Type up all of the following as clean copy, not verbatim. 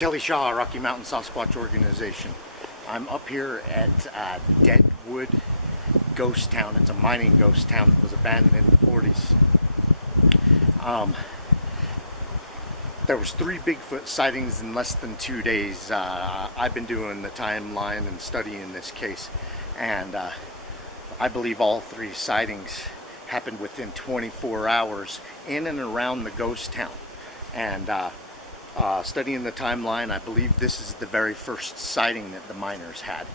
Kelly Shaw, Rocky Mountain Sasquatch Organization. I'm up here at Deadwood Ghost Town. It's a mining ghost town that was abandoned in the 40s. There was 3 Bigfoot sightings in less than 2 days. I've been doing the timeline and studying this case, and I believe all 3 sightings happened within 24 hours in and around the ghost town. And studying the timeline, I believe this is the very first sighting that the miners had.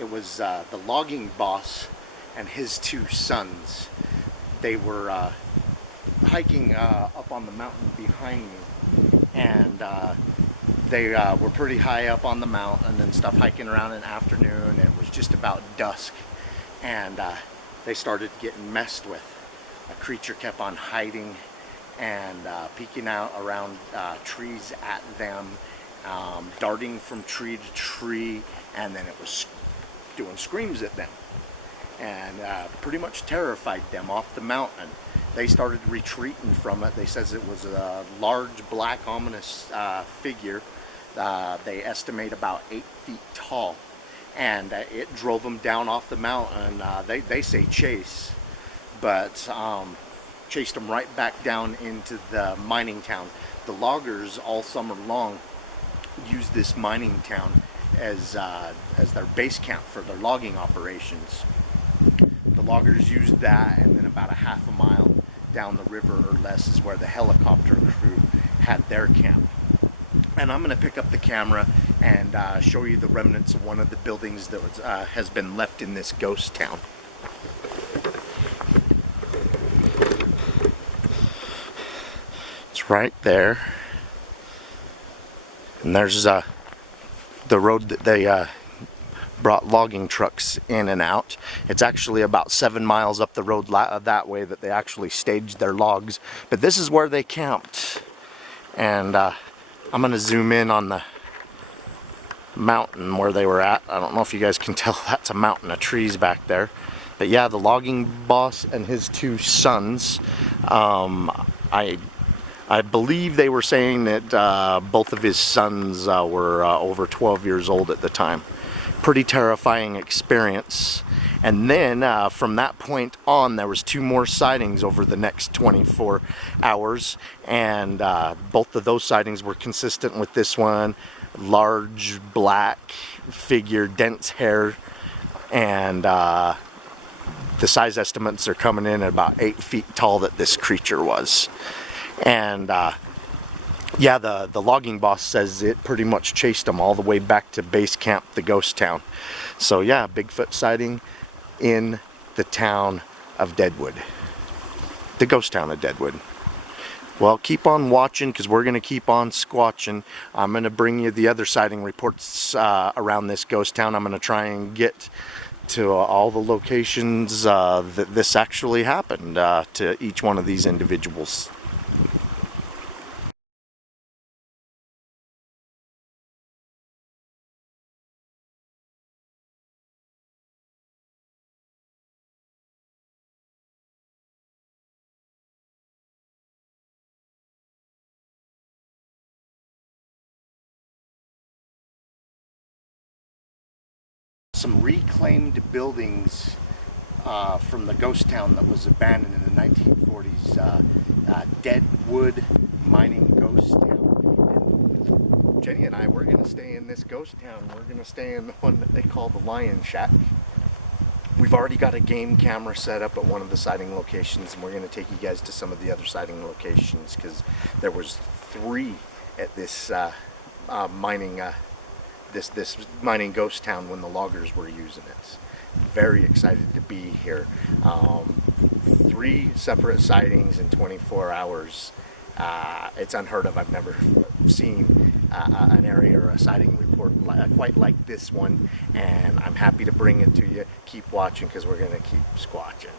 It was the logging boss and his 2 sons. They were hiking up on the mountain behind me, and they were pretty high up on the mountain and stuff, hiking around in the afternoon. It was just about dusk, and they started getting messed with. A creature kept on hiding and peeking out around trees at them, darting from tree to tree, and then it was doing screams at them, and pretty much terrified them off the mountain. They started retreating from it. They says it was a large, black, ominous figure. They estimate about 8 feet tall, and it drove them down off the mountain. They say chase, but chased them right back down into the mining town. The loggers all summer long used this mining town as their base camp for their logging operations. The loggers used that, and then about a half a mile down the river or less is where the helicopter crew had their camp. And I'm going to pick up the camera and show you the remnants of one of the buildings that was, has been left in this ghost town. Right there, and there's the road that they brought logging trucks in and out. It's actually about 7 miles up the road that way that they actually staged their logs, but this is where they camped. And I'm gonna zoom in on the mountain where they were at. I don't know if you guys can tell, that's a mountain of trees back there, but yeah, the logging boss and his 2 sons, I believe they were saying that both of his sons were over 12 years old at the time. Pretty terrifying experience. And then from that point on, there was 2 more sightings over the next 24 hours, and both of those sightings were consistent with this one. Large black figure, dense hair, and the size estimates are coming in at about 8 feet tall that this creature was. And yeah, the logging boss says it pretty much chased them all the way back to base camp, the ghost town. So yeah, Bigfoot sighting in the town of Deadwood, the ghost town of Deadwood. Well, keep on watching, because we're going to keep on squatching. I'm going to bring you the other sighting reports around this ghost town. I'm going to try and get to all the locations that this actually happened to each one of these individuals. Some reclaimed buildings from the ghost town that was abandoned in the 1940s. Deadwood mining ghost town. And Jenny and I, we're going to stay in this ghost town. We're going to stay in the one that they call the Lion Shack. We've already got a game camera set up at one of the sighting locations, and we're going to take you guys to some of the other sighting locations, because there was 3 at this mining this mining ghost town when the loggers were using it. Very excited to be here. 3 separate sightings in 24 hours. It's unheard of. I've never seen an area or a sighting report quite like this one, and I'm happy to bring it to you. Keep watching, because we're going to keep squatching.